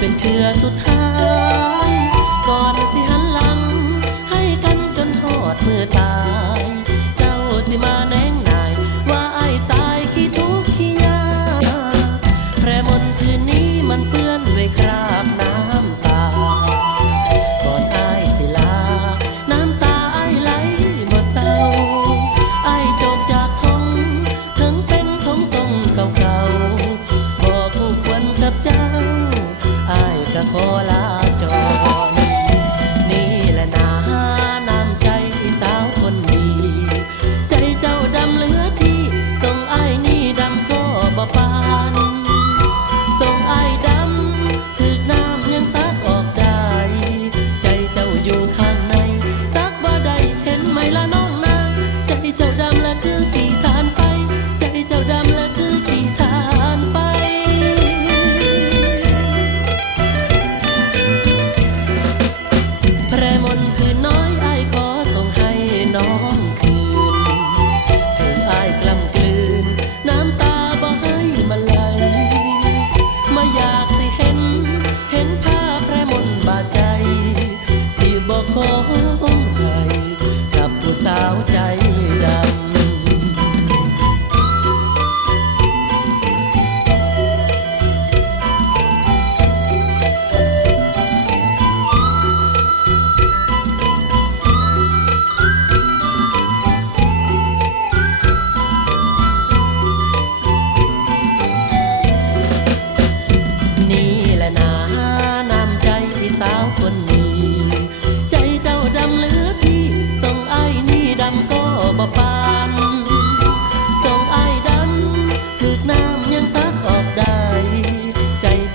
เป็นเทือสุดท้าย ก่อนสิหันหลัง ให้กันจนทอดมือตา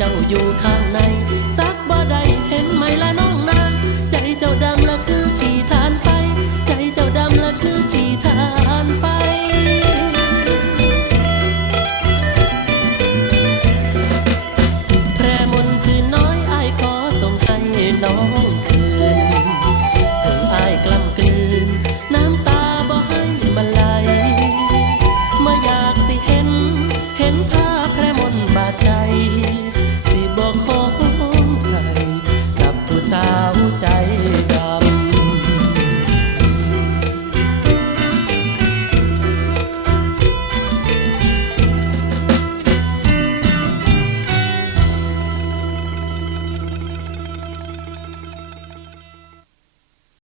จ้าอยู่ข้างใน